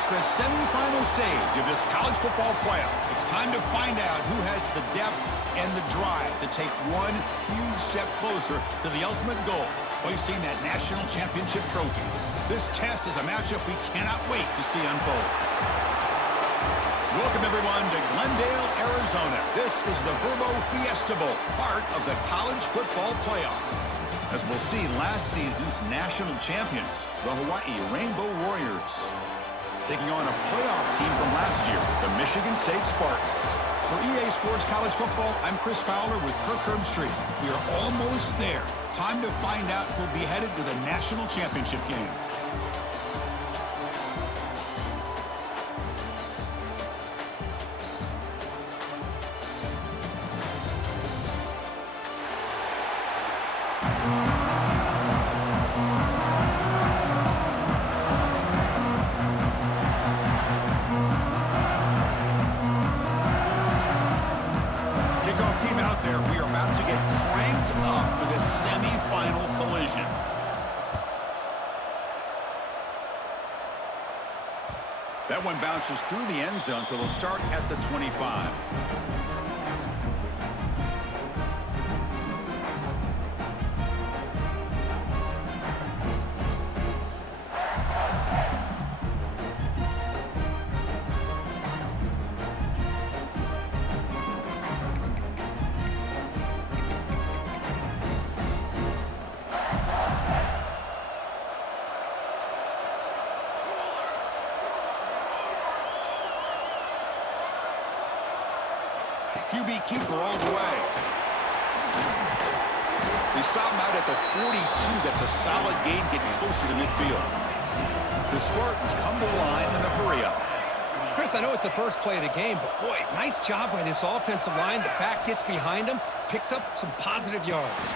It's the semifinal stage of this college football playoff. It's time to find out who has the depth and the drive to take one huge step closer to the ultimate goal, hoisting that national championship trophy. This test is a matchup we cannot wait to see unfold. Welcome, everyone, to Glendale, Arizona. This is the Verbo Fiesta Bowl, part of the college football playoff. As we'll see, last season's national champions, the Hawaii Rainbow Warriors, taking on a playoff team from last year, the Michigan State Spartans. For EA Sports College Football, I'm Chris Fowler with Kirk Herbstreit. We are almost there. Time to find out who'll be headed to the national championship game. Team out there, we are about to get cranked up for this semi-final collision. That one bounces through the end zone, so they'll start at the 25. QB keeper all the way. They stop him out at the 42. That's a solid gain getting closer to midfield. The Spartans come to the line in a hurry-up. Chris, I know it's the first play of the game, but boy, nice job by this offensive line. The back gets behind him, picks up some positive yards.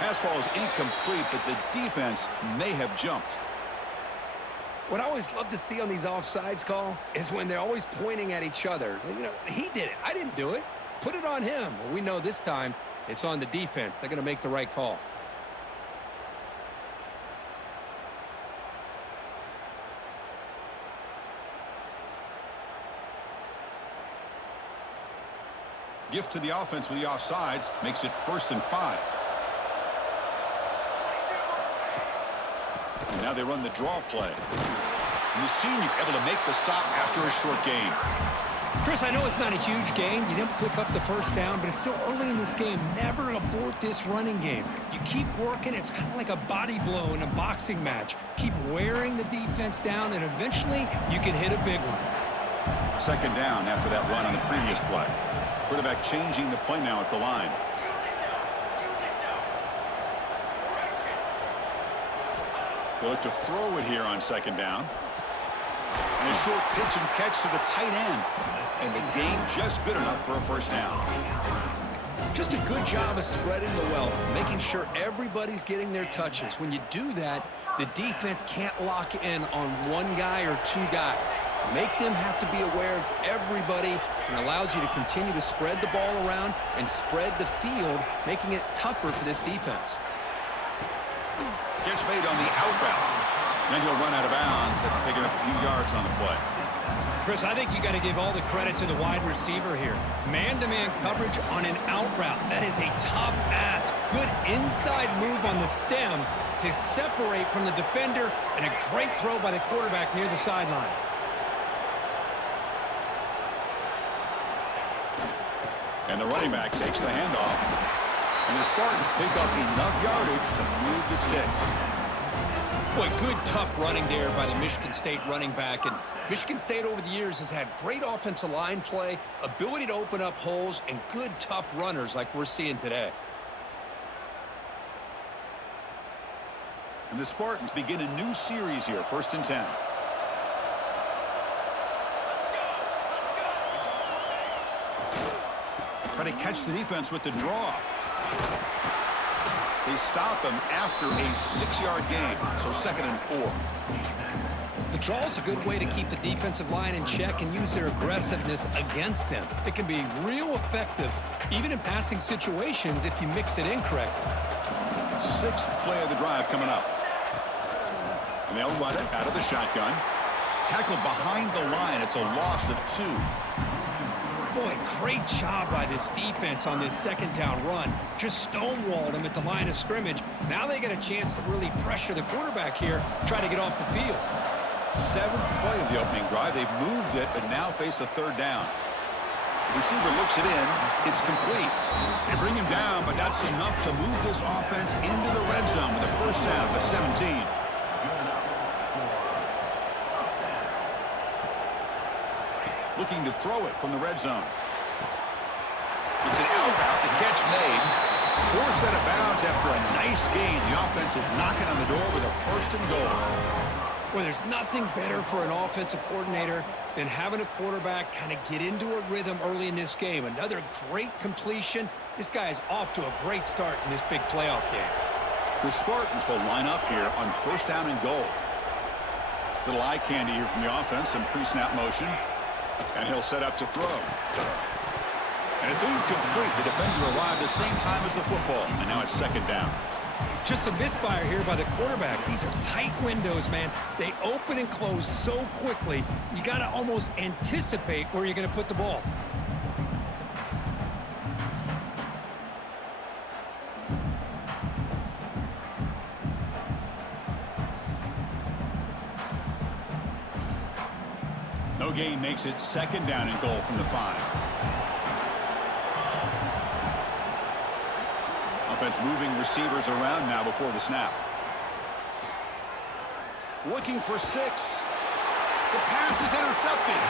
Pass ball is incomplete, but the defense may have jumped. What I always love to see on these offsides call is when they're always pointing at each other. You know, he did it. I didn't do it. Put it on him. Well, we know this time it's on the defense. They're going to make the right call. Gift to the offense with the offsides makes it 1st and 5. And now they run the draw play. And the senior able to make the stop after a short gain. Chris, I know it's not a huge gain. You didn't pick up the first down, but it's still early in this game. Never abort this running game. You keep working. It's kind of like a body blow in a boxing match. Keep wearing the defense down, and eventually you can hit a big one. 2nd down after that run on the previous play. Quarterback changing the play now at the line. They look to throw it here on 2nd down. And a short pitch and catch to the tight end. And the gain just good enough for a 1st down. Just a good job of spreading the wealth, making sure everybody's getting their touches. When you do that, the defense can't lock in on one guy or two guys. Make them have to be aware of everybody, and allows you to continue to spread the ball around and spread the field, making it tougher for this defense. Catch made on the out route. And he'll run out of bounds after picking up a few yards on the play. Chris, I think you got to give all the credit to the wide receiver here. Man-to-man coverage on an out route. That is a tough ask. Good inside move on the stem to separate from the defender, and a great throw by the quarterback near the sideline. And the running back takes the handoff. And the Spartans pick up enough yardage to move the sticks. Boy, good tough running there by the Michigan State running back. And Michigan State over the years has had great offensive line play, ability to open up holes, and good tough runners like we're seeing today. And the Spartans begin a new series here, 1st and 10. Try to catch the defense with the draw. They stop him after a 6-yard gain, so 2nd and 4. The draw is a good way to keep the defensive line in check and use their aggressiveness against them. It can be real effective, even in passing situations, if you mix it in correctly. 6th play of the drive coming up. And they'll run it out of the shotgun. Tackled behind the line. It's a loss of 2. Boy, great job by this defense on this second down run. Just stonewalled him at the line of scrimmage. Now they get a chance to really pressure the quarterback here, try to get off the field. 7th play of the opening drive. They've moved it, but now face a 3rd down. The receiver looks it in. It's complete. They bring him down, but that's enough to move this offense into the red zone with a first down at the 17. Looking to throw it from the red zone. It's an out route. The catch made. Forced out of bounds after a nice gain. The offense is knocking on the door with a 1st and goal. Well, there's nothing better for an offensive coordinator than having a quarterback kind of get into a rhythm early in this game. Another great completion. This guy is off to a great start in this big playoff game. The Spartans will line up here on 1st down and goal. Little eye candy here from the offense. Some pre-snap motion. And he'll set up to throw. And it's incomplete. The defender arrived the same time as the football. And now it's 2nd down. Just a misfire here by the quarterback. These are tight windows, man. They open and close so quickly. You got to almost anticipate where you're going to put the ball. No gain makes it 2nd down and goal from the 5. Offense moving receivers around now before the snap. Looking for 6. The pass is intercepted.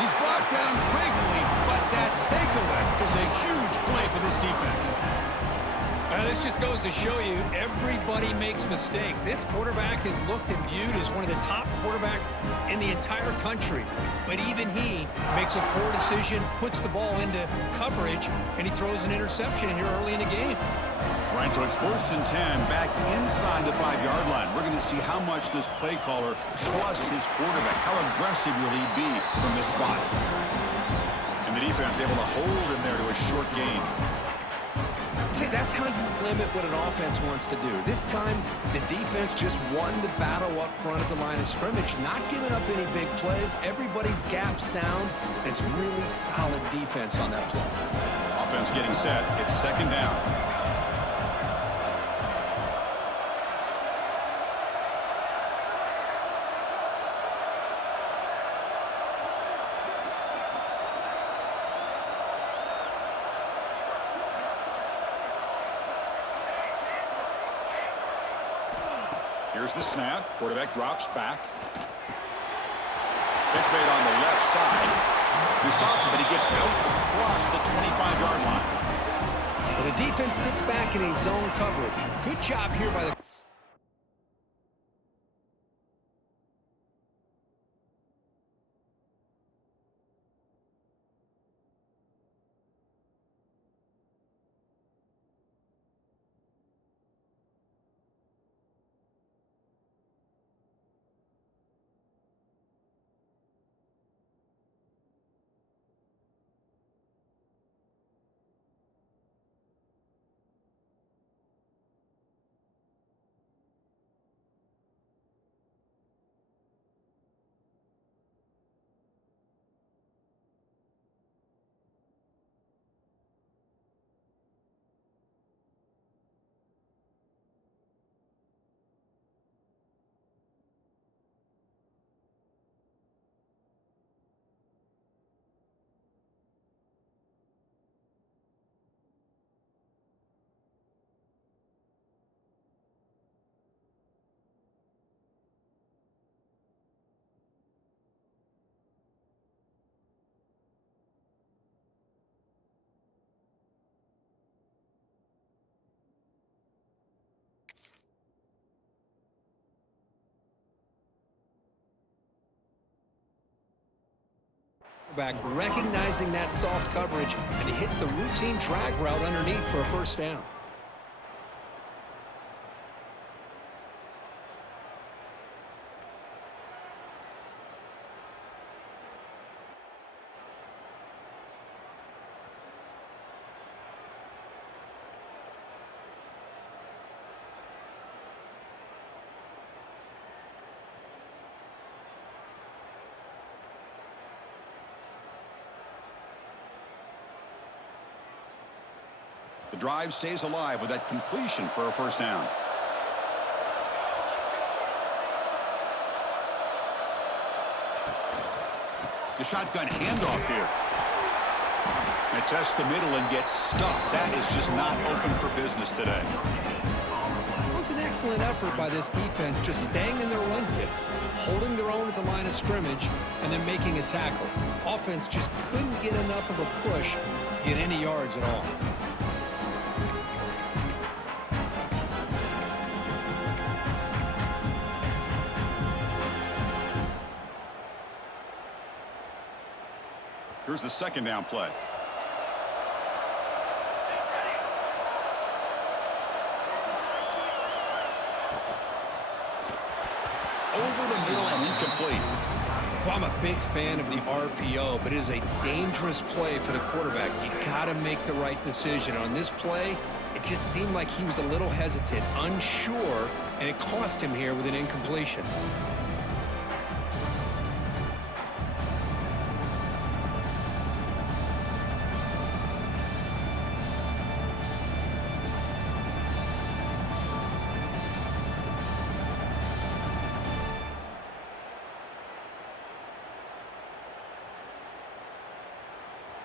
He's brought down quickly, but that takeaway is a huge play for this defense. This just goes to show you everybody makes mistakes. This quarterback is looked and viewed as one of the top quarterbacks in the entire country. But even he makes a poor decision, puts the ball into coverage, and he throws an interception here early in the game. Right, so it's 1st and 10 back inside the 5-yard line. We're going to see how much this play caller trusts his quarterback. How aggressive will he be from this spot? And the defense able to hold him there to a short gain. See, that's how you limit what an offense wants to do. This time, the defense just won the battle up front at the line of scrimmage, not giving up any big plays. Everybody's gap sound, and it's really solid defense on that play. Offense getting set. It's 2nd down. Here's the snap. Quarterback drops back. Pitch made on the left side. He's soft, but he gets out across the 25-yard line. Well, the defense sits back in a zone coverage. Good job here by the... Back recognizing that soft coverage, and he hits the routine drag route underneath for a first down. The drive stays alive with that completion for a first down. The shotgun handoff here. And tests the middle and gets stuffed. That is just not open for business today. It was an excellent effort by this defense, just staying in their run fits, holding their own at the line of scrimmage, and then making a tackle. Offense just couldn't get enough of a push to get any yards at all. Here's the second down play. Over the middle and incomplete. Well, I'm a big fan of the RPO, but it is a dangerous play for the quarterback. You got to make the right decision. On this play, it just seemed like he was a little hesitant, unsure, and it cost him here with an incompletion.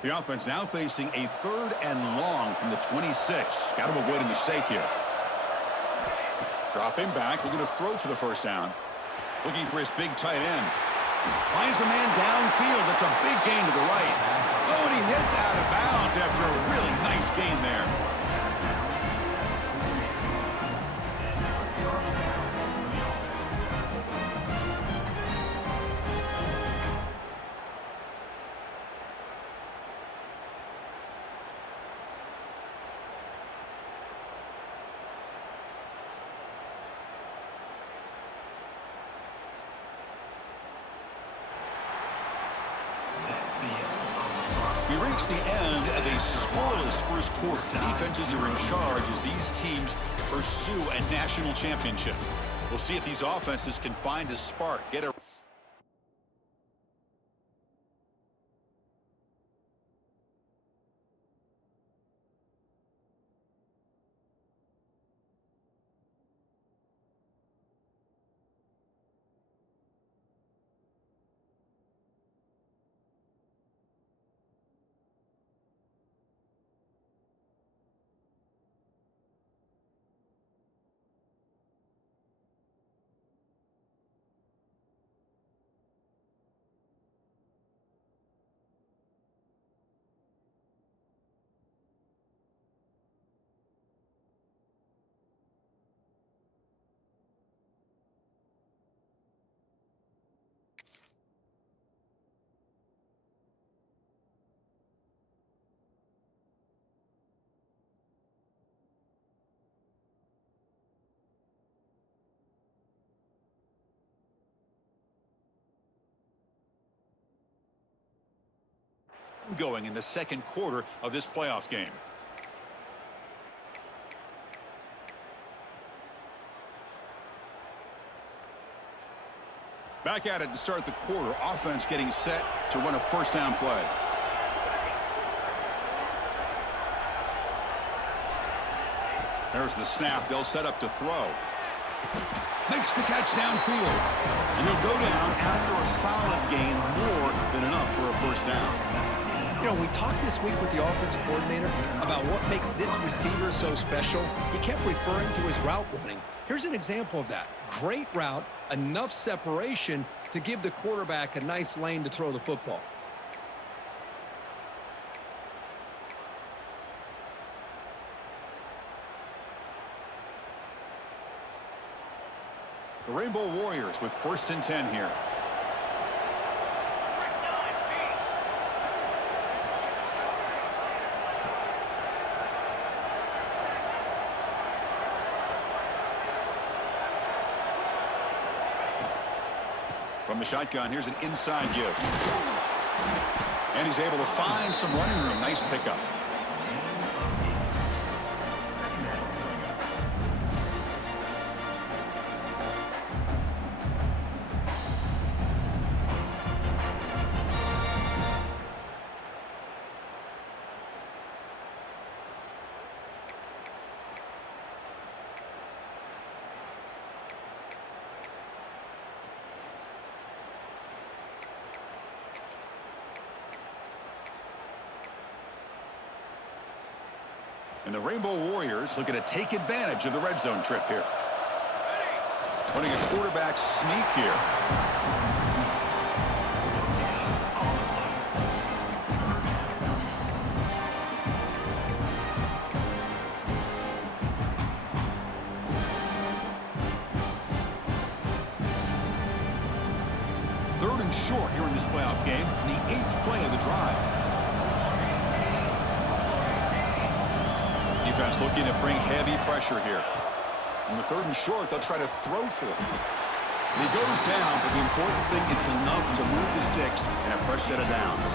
The offense now facing a 3rd and long from the 26. Got to avoid a mistake here. Dropping back, looking to throw for the first down. Looking for his big tight end. Finds a man downfield. That's a big gain to the right. Oh, and he heads out of bounds after a really nice gain there. We reach the end of a scoreless first quarter. The defenses are in charge as these teams pursue a national championship. We'll see if these offenses can find a spark, get a... going in the second quarter of this playoff game. Back at it to start the quarter. Offense getting set to run a first down play. There's the snap. They'll set up to throw. Makes the catch downfield. And he'll go down after a solid gain, more than enough for a first down. You know, we talked this week with the offensive coordinator about what makes this receiver so special. He kept referring to his route running. Here's an example of that. Great route, enough separation to give the quarterback a nice lane to throw the football. The Rainbow Warriors with 1st and 10 here. From the shotgun, here's an inside give. And he's able to find some running room. Nice pickup. And the Rainbow Warriors looking to take advantage of the red zone trip here. Running a quarterback sneak here. Third and short here in this playoff game, the 8th play of the drive. Defense looking to bring heavy pressure here. On the 3rd and short, they'll try to throw for it. And he goes down, but the important thing is enough to move the sticks and a fresh set of downs.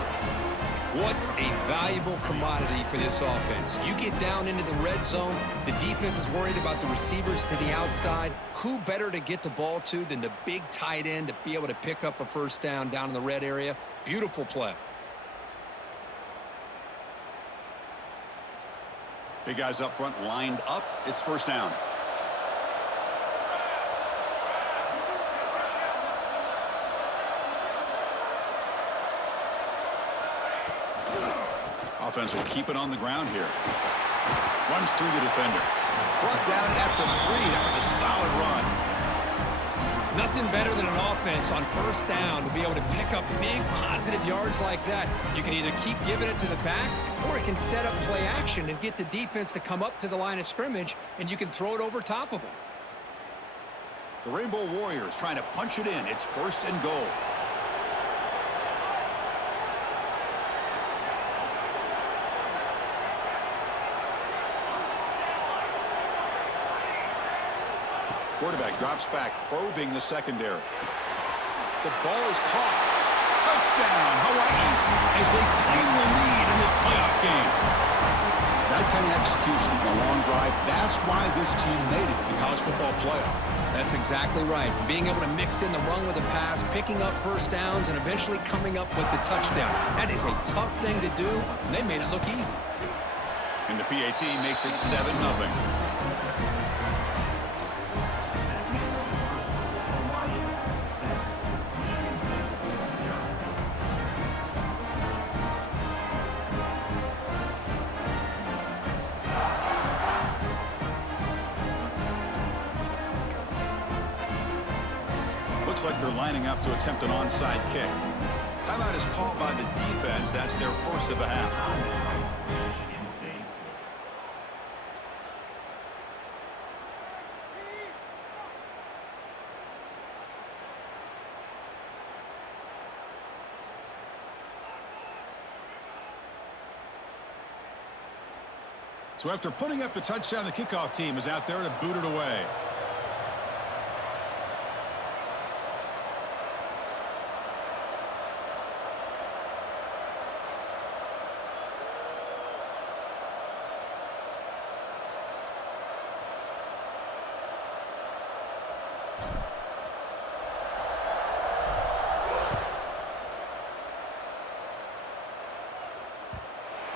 What a valuable commodity for this offense. You get down into the red zone, the defense is worried about the receivers to the outside. Who better to get the ball to than the big tight end to be able to pick up a first down in the red area? Beautiful play. Big guys up front lined up. It's first down. Offense will keep it on the ground here. Runs through the defender. Brought down at the 3. That was a solid run. Nothing better than an offense on first down to be able to pick up big positive yards like that. You can either keep giving it to the back, or it can set up play action and get the defense to come up to the line of scrimmage, and you can throw it over top of them. The Rainbow Warriors trying to punch it in. It's first and goal. Quarterback drops back, probing the secondary. The ball is caught. Touchdown, Hawaii, as they claim the lead in this playoff game. That kind of execution in a long drive, that's why this team made it to the college football playoff. That's exactly right. Being able to mix in the run with the pass, picking up first downs, and eventually coming up with the touchdown. That is a tough thing to do, and they made it look easy. And the PAT makes it 7-0. Looks like they're lining up to attempt an onside kick. Timeout is called by the defense. That's their first of the half. So after putting up the touchdown, the kickoff team is out there to boot it away.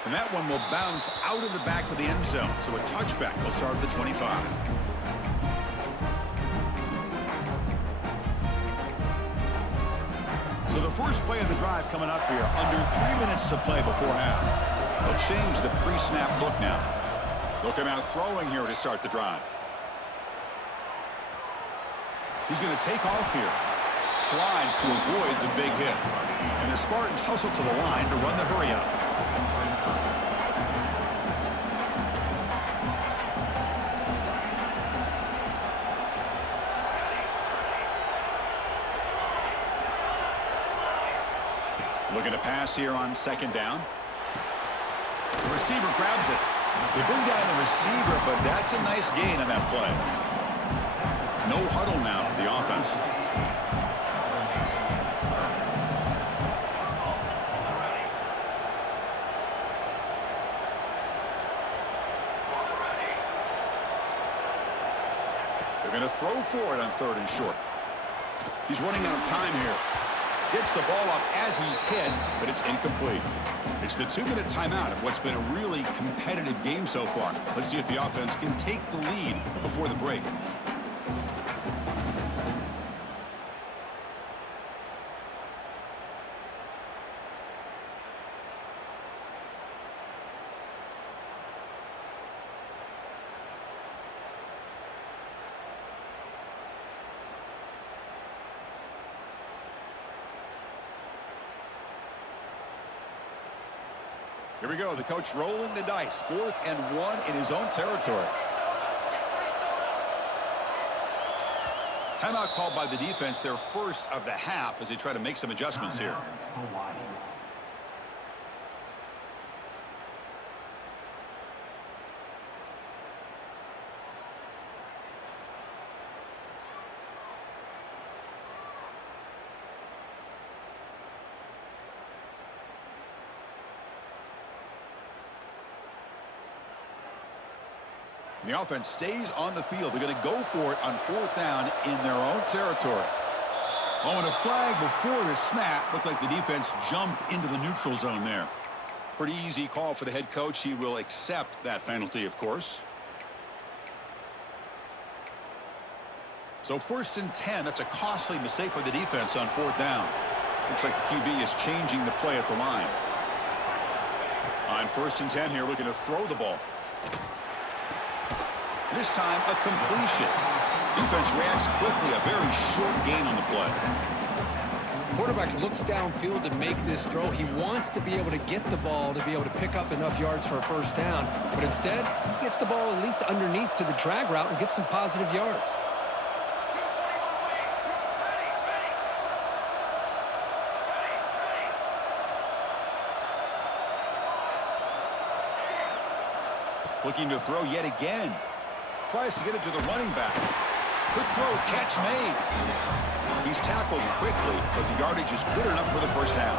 And that one will bounce out of the back of the end zone. So a touchback will start at the 25. So the first play of the drive coming up here. Under 3 minutes to play before half. They'll change the pre-snap look now. They'll come out throwing here to start the drive. He's going to take off here. Slides to avoid the big hit. And the Spartans hustle to the line to run the hurry up. Looking to pass here on second down. The receiver grabs it. They bring down the receiver, but that's a nice gain on that play. No huddle now for the offense. They're going to throw for it on 3rd and short. He's running out of time here. Gets the ball off as he's hit, but it's incomplete. It's the 2-minute timeout of what's been a really competitive game so far. Let's see if the offense can take the lead before the break. Here we go. The coach rolling the dice. 4th and 1 in his own territory. Timeout called by the defense, their first of the half, as they try to make some adjustments here. The offense stays on the field. They're going to go for it on 4th down in their own territory. Oh, and a flag before the snap. Looked like the defense jumped into the neutral zone there. Pretty easy call for the head coach. He will accept that penalty, of course. So 1st and 10. That's a costly mistake by the defense on 4th down. Looks like the QB is changing the play at the line. On 1st and 10 here, looking to throw the ball. This time, a completion. Defense reacts quickly. A very short gain on the play. Quarterback looks downfield to make this throw. He wants to be able to get the ball to be able to pick up enough yards for a 1st down. But instead, he gets the ball at least underneath to the drag route and gets some positive yards. Looking to throw yet again. Tries to get it to the running back. Quick throw, catch made. He's tackled quickly, but the yardage is good enough for the 1st down.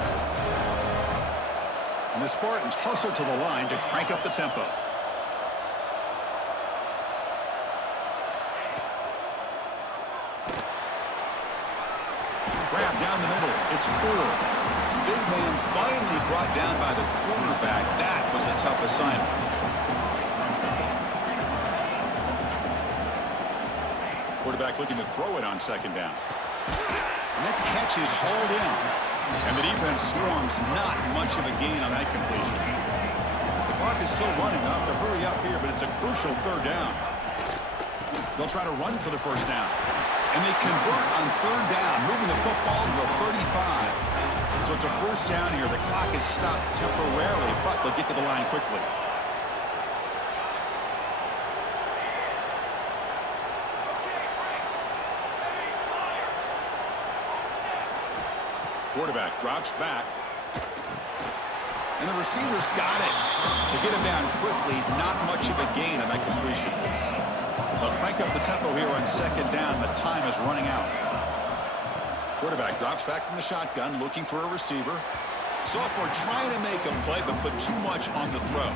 And the Spartans hustle to the line to crank up the tempo. Grab down the middle. It's 4. Big man finally brought down by the quarterback. That was a tough assignment. Quarterback looking to throw it on 2nd down. And that catch is hauled in. And the defense swarms. Not much of a gain on that completion. The clock is still running. They'll have to hurry up here, but it's a crucial 3rd down. They'll try to run for the 1st down. And they convert on 3rd down, moving the football to the 35. So it's a 1st down here. The clock is stopped temporarily, but they'll get to the line quickly. Quarterback drops back. And the receivers got it. To get him down quickly, not much of a gain on that completion. They'll crank up the tempo here on 2nd down. The time is running out. Quarterback drops back from the shotgun, looking for a receiver. Sophomore trying to make a play, but put too much on the throw.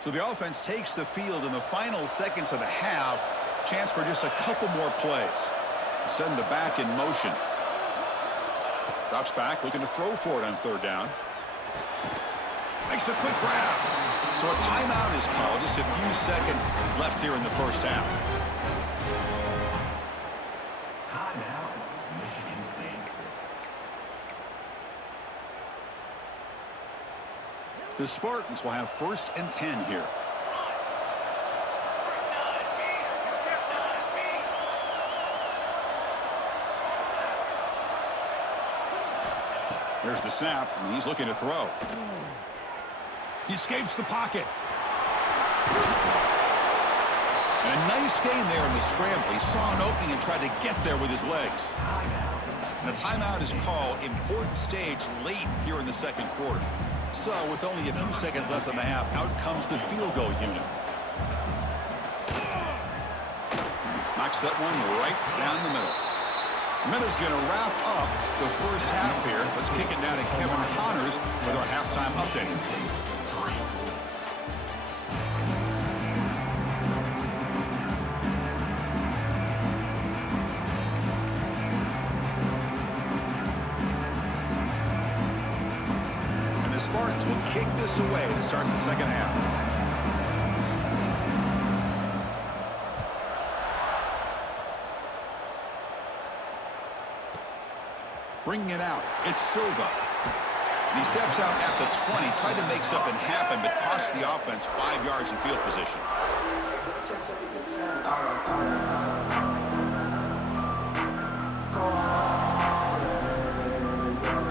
So the offense takes the field in the final seconds of the half. Chance for just a couple more plays. Send the back in motion. Drops back, looking to throw for it on 3rd down. Makes a quick grab. So a timeout is called. Just a few seconds left here in the 1st half. The Spartans will have 1st and 10 here. There's the snap, and he's looking to throw. He escapes the pocket. And a nice gain there in the scramble. He saw an opening and tried to get there with his legs. And a timeout is called. Important stage late here in the 2nd quarter. So, with only a few seconds left in the half, out comes the field goal unit. Knocks that one right down the middle. The minute's going to wrap up the 1st half here. Let's kick it down to Kevin Connors with our halftime update. The Spartans will kick this away to start the 2nd half. Bringing it out, it's Silva. And he steps out at the 20, tried to make something happen, but cost the offense 5 yards in field position.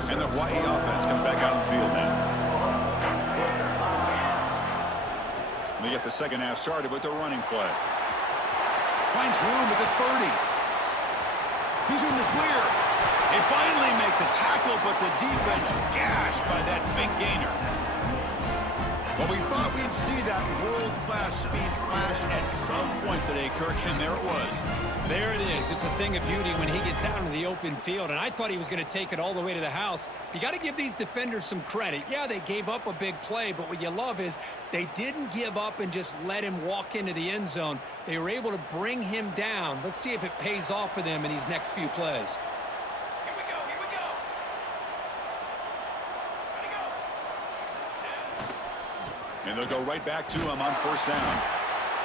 And the Hawaii offense comes back out on the field now. And they get the second half started with a running play. Finds room at the 30. He's in the clear. They finally make the tackle, but the defense gashed by that big gainer. Well, we thought we'd see that world-class speed flash at some point today, Kirk, and there it was. There it is. It's a thing of beauty when he gets out into the open field, and I thought he was going to take it all the way to the house. You got to give these defenders some credit. Yeah, they gave up a big play, but what you love is they didn't give up and just let him walk into the end zone. They were able to bring him down. Let's see if it pays off for them in these next few plays. And they'll go right back to him on first down.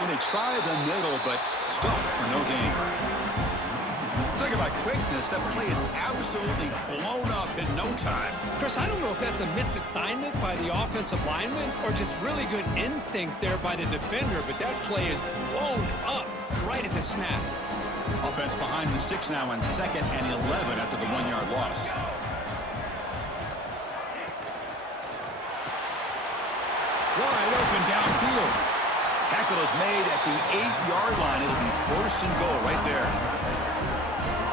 And they try the middle, but stuffed for no gain. Talk about quickness. That play is absolutely blown up in no time. Chris, I don't know if that's a misassignment by the offensive lineman or just really good instincts there by the defender, but that play is blown up right at the snap. Offense behind the 6 now on 2nd and 11 after the 1-yard loss. Wide open downfield. Tackle is made at the 8-yard line. It'll be first and goal right there.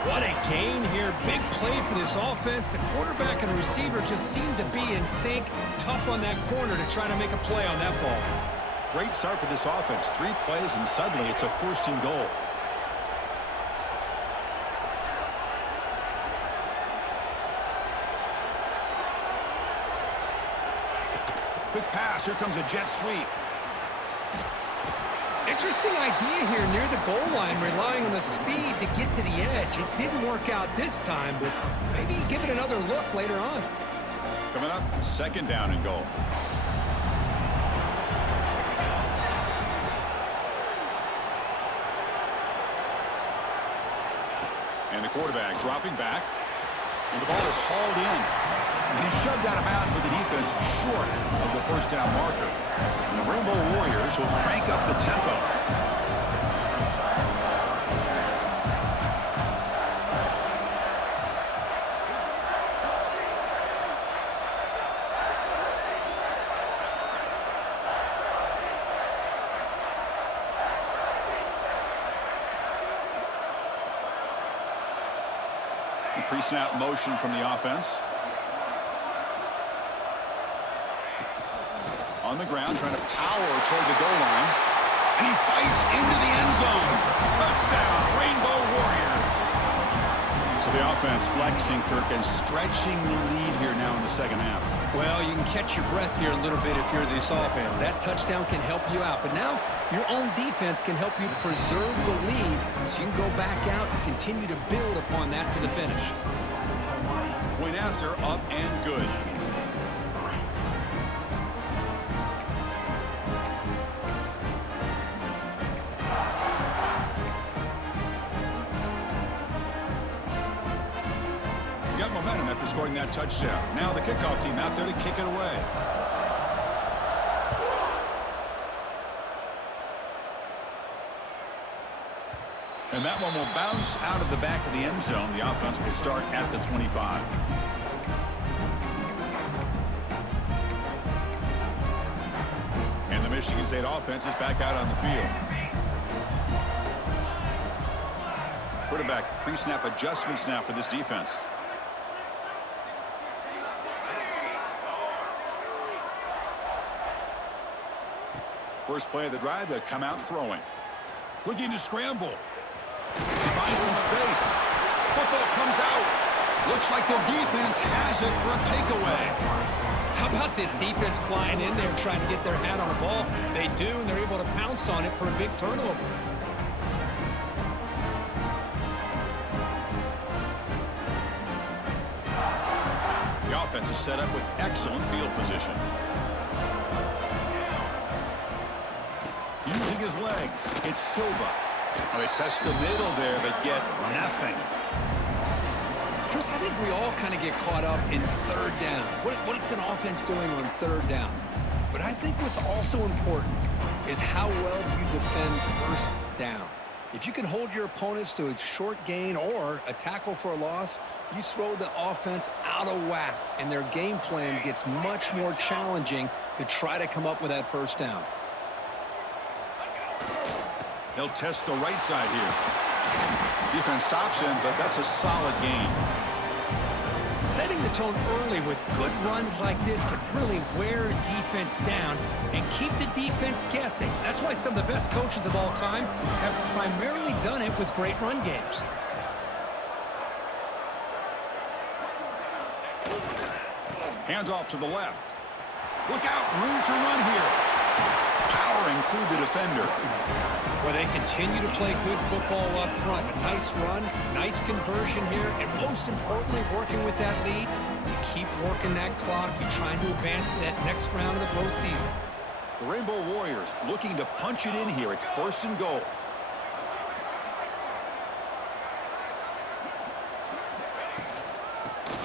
What a gain here. Big play for this offense. The quarterback and the receiver just seem to be in sync. Tough on that corner to try to make a play on that ball. Great start for this offense. 3 plays, and suddenly it's a first and goal. Quick pass. Here comes a jet sweep. Interesting idea here near the goal line, relying on the speed to get to the edge. It didn't work out this time, but maybe give it another look later on. Coming up, 2nd down and goal. And the quarterback dropping back. And the ball is hauled in. And he's shoved out of bounds with the defense short of the first down marker. And the Rainbow Warriors will crank up the tempo. Pre-snap motion from the offense. On the ground, trying to power toward the goal line. And he fights into the end zone. Touchdown, Rainbow Warriors. So the offense flexing, Kirk, and stretching the lead here now in the second half. Well, you can catch your breath here a little bit if you're this offense. That touchdown can help you out. But now your own defense can help you preserve the lead so you can go back out and continue to build upon that to the finish. Point after, up and good. Got momentum after scoring that touchdown. Now the kickoff team out there to kick it away. And that one will bounce out of the back of the end zone. The offense will start at the 25. And the Michigan State offense is back out on the field. Quarterback pre-snap adjustments now for this defense. First play of the drive, they come out throwing. Looking to scramble. He finds some space. Football comes out. Looks like the defense has it for a takeaway. How about this defense flying in there trying to get their hat on the ball? They do, and they're able to pounce on it for a big turnover. The offense is set up with excellent field position. Using his legs, it's Silva. Well, they test the middle there, but get nothing. Chris, I think we all kind of get caught up in third down. What's an offense doing on third down? But I think what's also important is how well you defend first down. If you can hold your opponents to a short gain or a tackle for a loss, you throw the offense out of whack, and their game plan gets much more challenging to try to come up with that first down. They'll test the right side here. Defense stops him, but that's a solid gain. Setting the tone early with good runs like this can really wear a defense down and keep the defense guessing. That's why some of the best coaches of all time have primarily done it with great run games. Hands off to the left. Look out, room to run here. Powering through the defender. Where they continue to play good football up front. A nice run, nice conversion here, and most importantly, working with that lead, you keep working that clock. You're trying to advance to that next round of the postseason. The Rainbow Warriors looking to punch it in here. It's 1st and goal.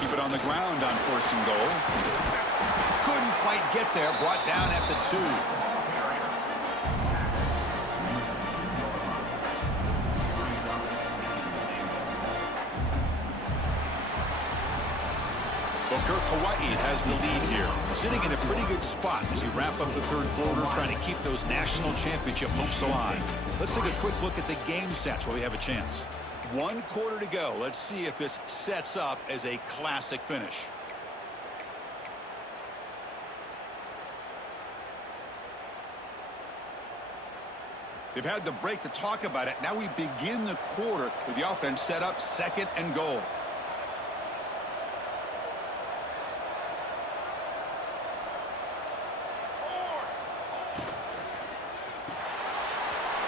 Keep it on the ground on 1st and goal. Couldn't quite get there. Brought down at the 2. Kirk, Hawaii has the lead here, sitting in a pretty good spot as you wrap up the third quarter, trying to keep those national championship hopes alive. Let's take a quick look at the game stats while we have a chance. 1 quarter to go. Let's see if this sets up as a classic finish. They've had the break to talk about it. Now we begin the quarter with the offense set up 2nd and goal.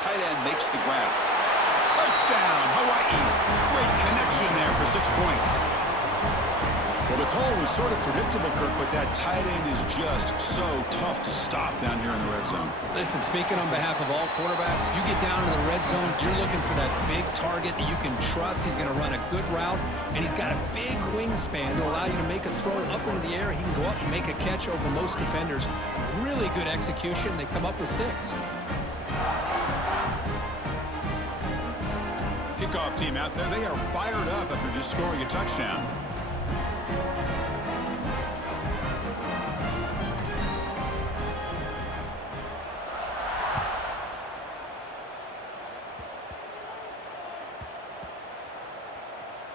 Tight end makes the grab. Touchdown, Hawaii. Great connection there for 6 points. Well, the call was sort of predictable, Kirk, but that tight end is just so tough to stop down here in the red zone. Listen, speaking on behalf of all quarterbacks, you get down in the red zone, you're looking for that big target that you can trust. He's going to run a good route, and he's got a big wingspan to allow you to make a throw up into the air. He can go up and make a catch over most defenders. Really good execution. They come up with 6. Kickoff team out there, they are fired up after just scoring a touchdown.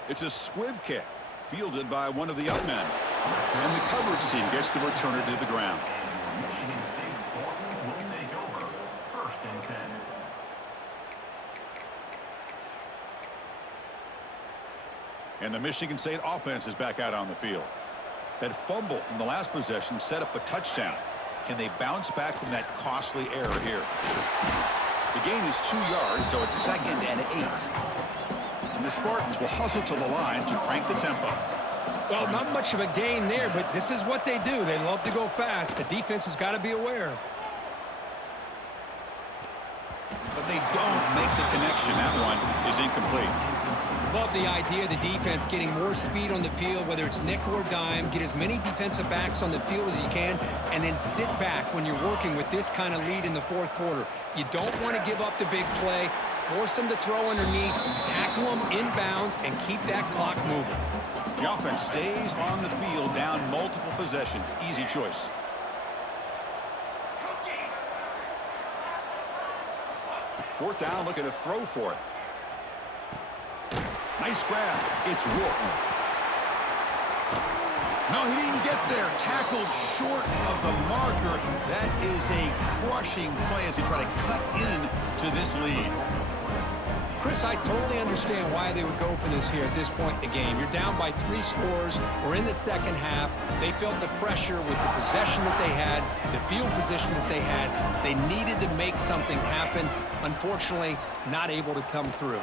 It's a squib kick, fielded by one of the up men. And the coverage team gets the returner to the ground. And the Michigan State offense is back out on the field. That fumble in the last possession set up a touchdown. Can they bounce back from that costly error here? The gain is 2 yards, so it's 2nd and 8. And the Spartans will hustle to the line to crank the tempo. Well, not much of a gain there, but this is what they do. They love to go fast. The defense has got to be aware. But they don't make the connection. That one is incomplete. Love the idea of the defense getting more speed on the field, whether it's nickel or dime, get as many defensive backs on the field as you can, and then sit back when you're working with this kind of lead in the 4th quarter. You don't want to give up the big play, force them to throw underneath, tackle them inbounds, and keep that clock moving. The offense stays on the field down multiple possessions. Easy choice. Fourth down, look at a throw for it. Nice grab. It's Wharton. No, he didn't get there. Tackled short of the marker. That is a crushing play as he tried to cut in to this lead. Chris, I totally understand why they would go for this here at this point in the game. You're down by 3 scores. We're in the second half. They felt the pressure with the possession that they had, the field position that they had. They needed to make something happen. Unfortunately, not able to come through.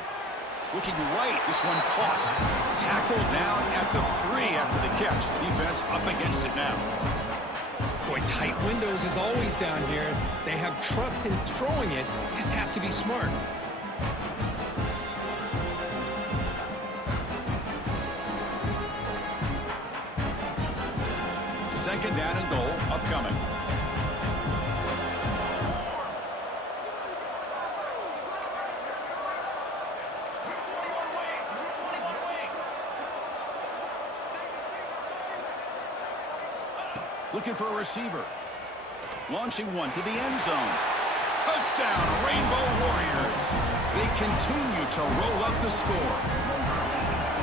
Looking right, this one caught. Tackled down at the 3 after the catch. Defense up against it now. Boy, tight windows is always down here. They have trust in throwing it. You just have to be smart. down and goal upcoming. Looking for a receiver. Launching one to the end zone. Touchdown, Rainbow Warriors. They continue to roll up the score.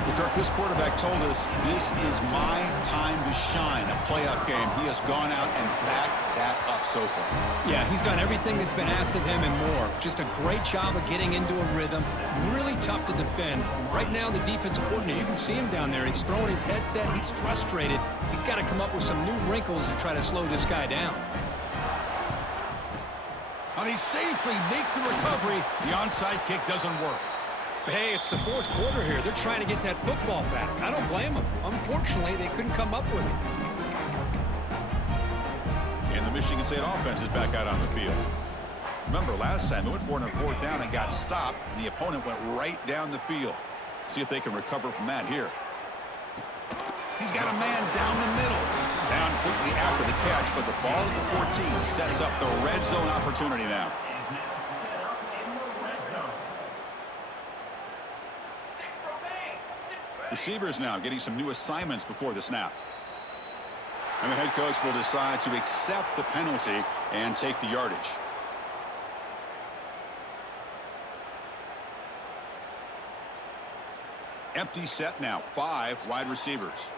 Well, Kirk, this quarterback told us this is my time to shine. A playoff game. He has gone out and backed that up so far. Yeah, he's done everything that's been asked of him and more. Just a great job of getting into a rhythm. Really tough to defend. Right now, the defensive coordinator, you can see him down there. He's throwing his headset. He's frustrated. He's got to come up with some new wrinkles to try to slow this guy down. And he safely makes the recovery. The onside kick doesn't work. Hey, it's the fourth quarter here. They're trying to get that football back. I don't blame them. Unfortunately, they couldn't come up with it. And the Michigan State offense is back out on the field. Remember, last time they went for it on fourth down and got stopped, and the opponent went right down the field. See if they can recover from that here. He's got a man down the middle. Down quickly after the catch, but the ball at the 14 sets up the red zone opportunity now. Receivers now getting some new assignments before the snap. And the head coach will decide to accept the penalty and take the yardage. Empty set now. 5 wide receivers.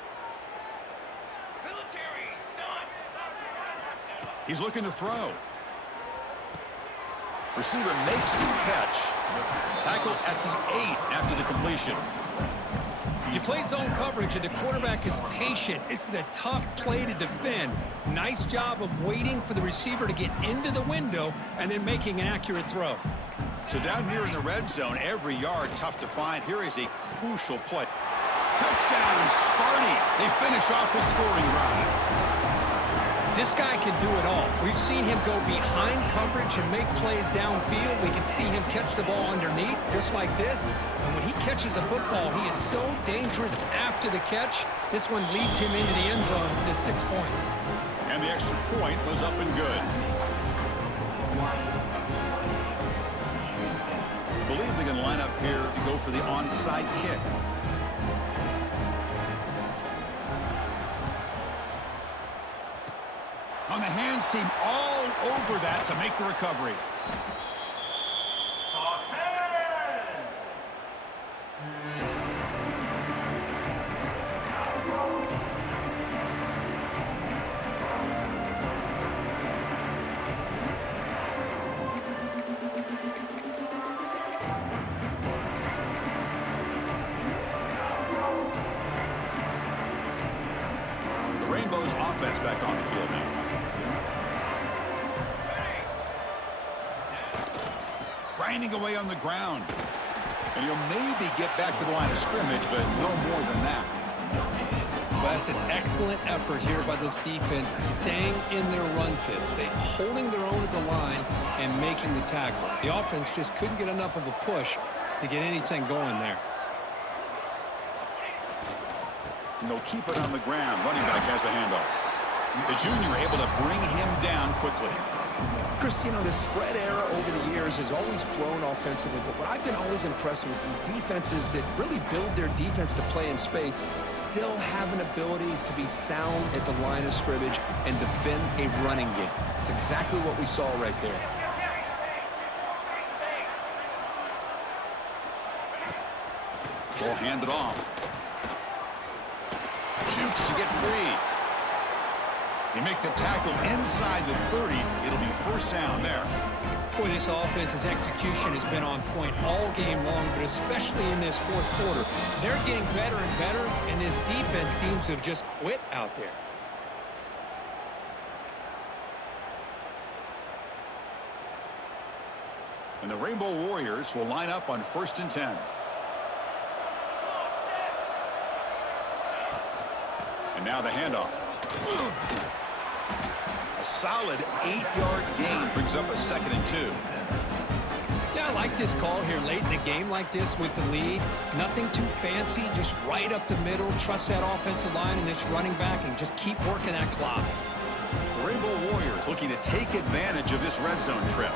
He's looking to throw. Receiver makes the catch. Tackle at the 8 after the completion. You play zone coverage and the quarterback is patient. This is a tough play to defend. Nice job of waiting for the receiver to get into the window and then making an accurate throw. So down here in the red zone, every yard tough to find. Here is a crucial play. Touchdown, Sparty. They finish off the scoring drive. This guy can do it all. We've seen him go behind coverage and make plays downfield. We can see him catch the ball underneath, just like this. And when he catches a football, he is so dangerous after the catch. This one leads him into the end zone for the 6 points. And the extra point was up and good. I believe they're going to line up here to go for the onside kick. On the hands team all over that to make the recovery. The Rainbows offense back on the field now. Grinding away on the ground. And he'll maybe get back to the line of scrimmage, but no more than that. Well, that's an excellent effort here by this defense, staying in their run fit, staying holding their own at the line and making the tackle. The offense just couldn't get enough of a push to get anything going there. And they'll keep it on the ground. Running back has the handoff. The junior able to bring him down quickly. Chris, you know, the spread era over the years has always grown offensively, but what I've been always impressed with defenses that really build their defense to play in space still have an ability to be sound at the line of scrimmage and defend a running game. It's exactly what we saw right there. Ball handed off. Shoots to get free. You make the tackle inside the 30. It'll be first down there. Boy, this offense's execution has been on point all game long, but especially in this fourth quarter. They're getting better and better, and this defense seems to have just quit out there. And the Rainbow Warriors will line up on 1st and 10. And now the handoff. A solid 8-yard gain brings up a 2nd and 2. Yeah, I like this call here late in the game like this with the lead. Nothing too fancy, just right up the middle. Trust that offensive line and this running back and just keep working that clock. The Rainbow Warriors looking to take advantage of this red zone trip.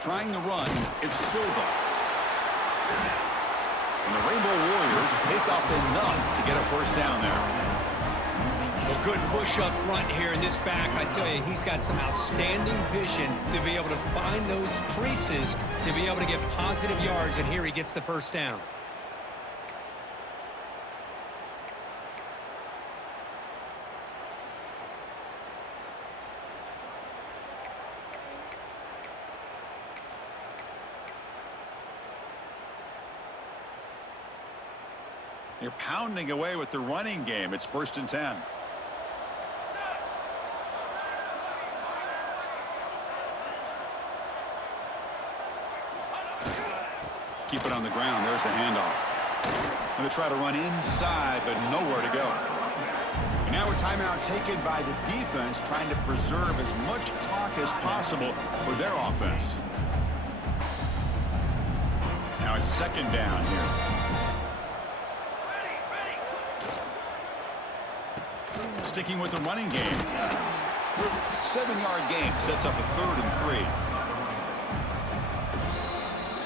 Trying to run, it's Silva. And the Rainbow Warriors pick up enough to get a first down there. A good push up front here in this back. I tell you, he's got some outstanding vision to be able to find those creases, to be able to get positive yards, and here he gets the first down. You're pounding away with the running game. It's 1st and 10. Keep it on the ground. There's the handoff. And they try to run inside, but nowhere to go. And now a timeout taken by the defense, trying to preserve as much clock as possible for their offense. Now it's 2nd down here. Sticking with the running game. 7-yard gain sets up a 3rd and 3.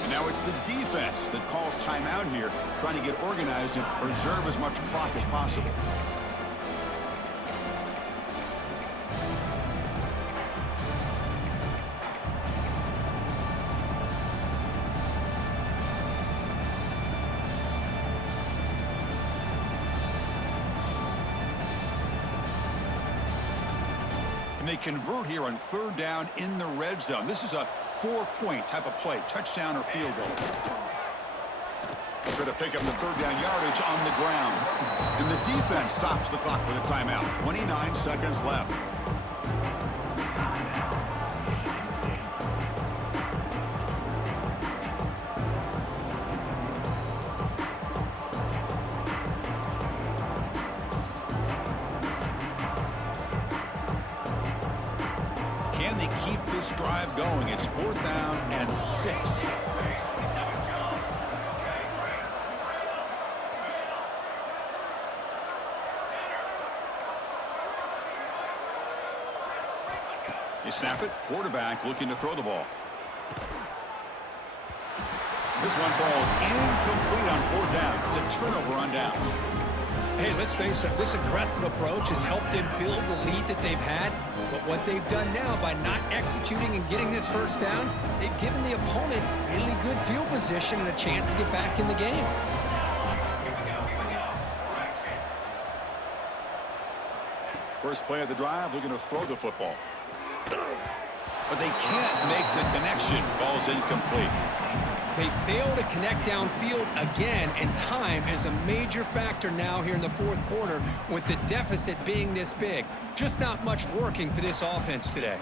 And now it's the defense that calls timeout here, trying to get organized and preserve as much clock as possible. They convert here on 3rd down in the red zone. This is a 4-point type of play, touchdown or field goal. They try to pick up the 3rd down yardage on the ground. And the defense stops the clock with a timeout. 29 seconds left. Can they keep this drive going? It's 4th down and 6. You snap it. Quarterback looking to throw the ball. This one falls incomplete on 4th down. It's a turnover on downs. Hey, let's face it, this aggressive approach has helped them build the lead that they've had. But what they've done now by not executing and getting this first down, they've given the opponent really good field position and a chance to get back in the game. First play of the drive, looking to throw the football. But they can't make the connection. Ball's incomplete. They fail to connect downfield again, and time is a major factor now here in the 4th quarter with the deficit being this big. Just not much working for this offense today.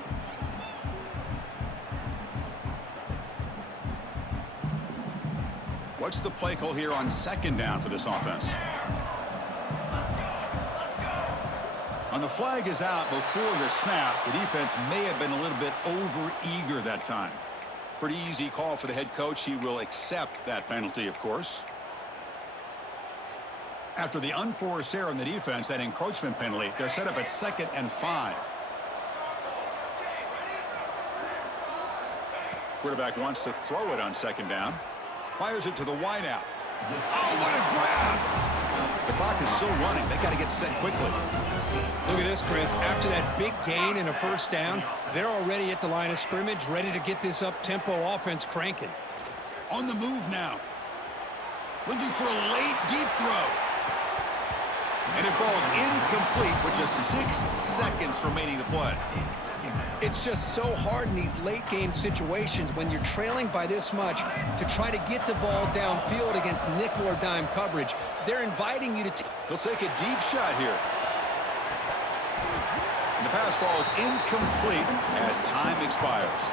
What's the play call here on 2nd down for this offense? And the flag is out before the snap. The defense may have been a little bit over-eager that time. Pretty easy call for the head coach. He will accept that penalty, of course. After the unforced error on the defense, that encroachment penalty, they're set up at 2nd and 5. Quarterback wants to throw it on 2nd down. Fires it to the wideout. Oh, what a grab! The clock is still running. They got to get set quickly. Look at this, Chris. After that big gain and a first down, they're already at the line of scrimmage, ready to get this up-tempo offense cranking. On the move now. Looking for a late, deep throw. And it falls incomplete with just 6 seconds remaining to play. It's just so hard in these late-game situations when you're trailing by this much to try to get the ball downfield against nickel or dime coverage. They're inviting you to... He'll take a deep shot here. And the pass falls incomplete as time expires.